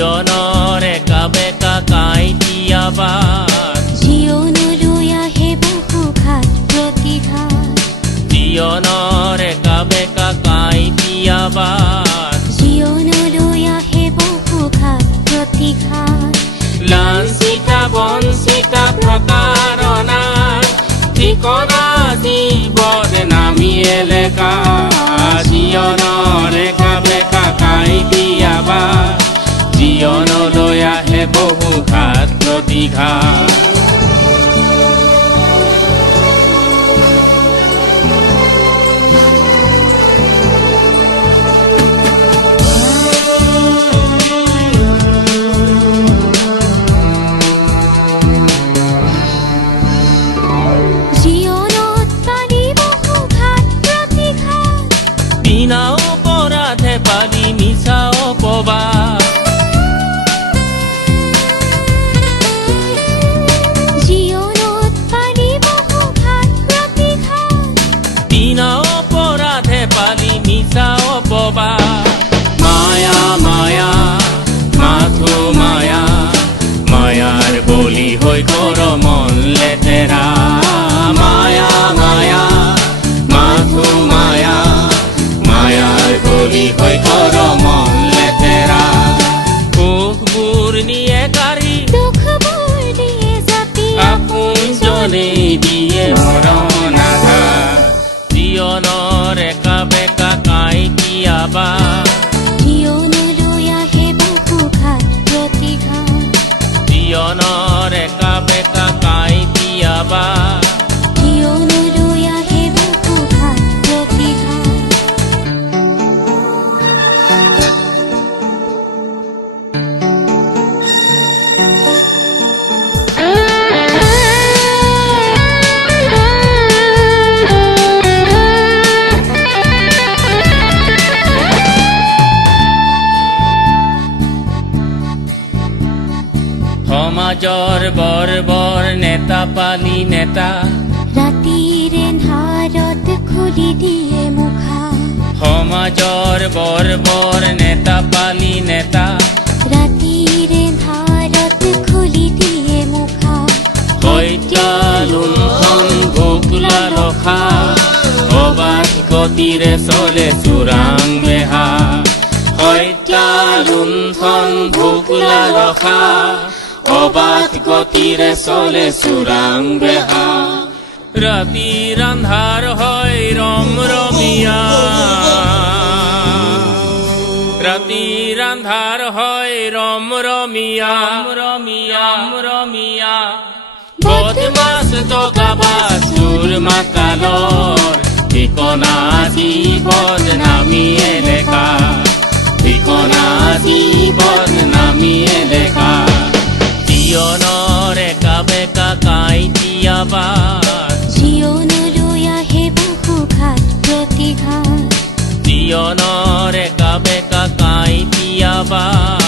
জীৱনৰ একা বেকা কাইটিয়াবাত জীৱনলৈ আহে বহু ঘাত প্ৰতিঘাত জীৱনৰ একা বেকা কাইটিয়াবাত জীৱনলৈ আহে বহু ঘাত প্ৰতিঘাত লাঞ্ছিতা বঞ্চিতা প্ৰতাৰণা ঠিকনা জীৱন নামি এলেকা জীৱনৰ একা বেকা কাইটিয়াবাত জীৱনলৈ আহে বহু ঘাত প্ৰতিঘাত বিনা অপৰাধে পালি মিছা অপবাদ জীৱনত পালি বহু ঘাত প্ৰতিঘাত বিনা অপৰাধে পালি মিছা অপবাদ মায়া মায়া মাথো মায়া মায়াৰ বলি হৈ কৰ মন লেতেৰা মায়া মায়া মাথো মায়া মায়াৰ বলি হৈ কৰ মন লেতেৰা সুখবোৰ নিয়ে কাঢ়ি দুখবোৰ দিয়ে জাপি আপোনজনে দিয়ে মৰণ আঘাত জীৱনৰ একা বেকা কাইটিয়াবাত জীৱনলৈ আহে বহু ঘাত প্ৰতিঘাত জীৱনৰ একা বেকা কাইটিয়াবাত জীৱনলৈ আহে বহু ঘাত প্ৰতিঘাত সমাজৰ বৰ্বৰ নেতা পালি নেতা ৰাতিৰ এন্ধাৰত খুলি দিয়ে মুখা সমাজৰ বৰ্বৰ নেতা পালি নেতা ৰাতিৰ এন্ধাৰত খুলি দিয়ে মুখা হত্যা লুণ্ঠন ভোকলা ৰখা অবাধ গতিৰে চলে চোৰাং বেহা হত্যা লুণ্ঠন ভোকলা ৰখা অবাধ গতিৰে চলে চোৰাং বেহা ৰাতিৰ আন্ধাৰ হয় ৰমৰমীয়া ৰাতিৰ আন্ধাৰ হয় ৰমৰমীয়া ৰমীয়া বদমাছ দগাবাজ চোৰ মাতালৰ ঠিকনা জীৱন নামি এলেকা ঠিকনা জীৱন নামি এলেকা জীৱনৰ একা বেকা কাইটিয়াবাত জীৱনলৈ আহে বহু ঘাত প্ৰতিঘাত জীৱনৰ একা বেকা কাইটিয়াবাত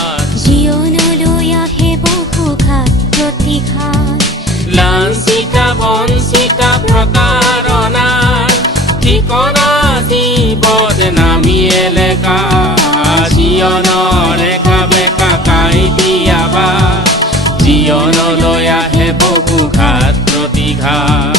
জীৱনলৈ আহে বহু ঘাত প্ৰতিঘাত লাঞ্ছিতা বঞ্চিতা প্ৰতাৰণা ঠিকনা জীৱন নামি এলেকা জীৱনৰ একা বেকা কাইটিয়াবাত জীৱনলৈ আহে বহু ঘাত প্ৰতিঘাত